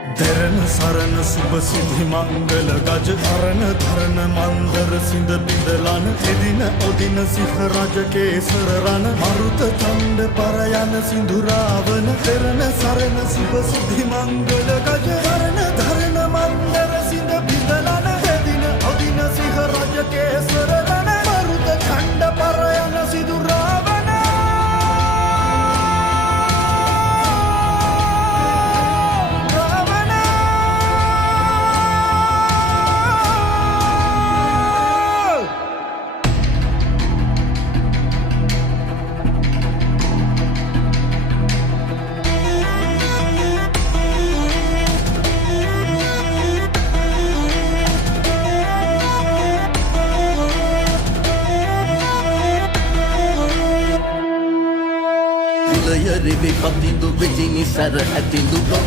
දෙරණ සරණ සුභ සිද්ධි මංගල ගජ අරණ ධරණ මන්දර සිඳ බිඳලන එදින ඔදින සිහ රජ කේසර රණ මරුත ඡන්ද පරයන සිඳුරාවන දෙරණ සරණ සුභ සිද්ධි මංගල ගජ අරණ ධරණ මන්දර සිඳ බිඳලන එදින ඔදින සිහ රජ කේසර රණ මරුත ඡන්ද පරයන සිඳුරාවන Yeri bir kapindu, vecini sarı etindu.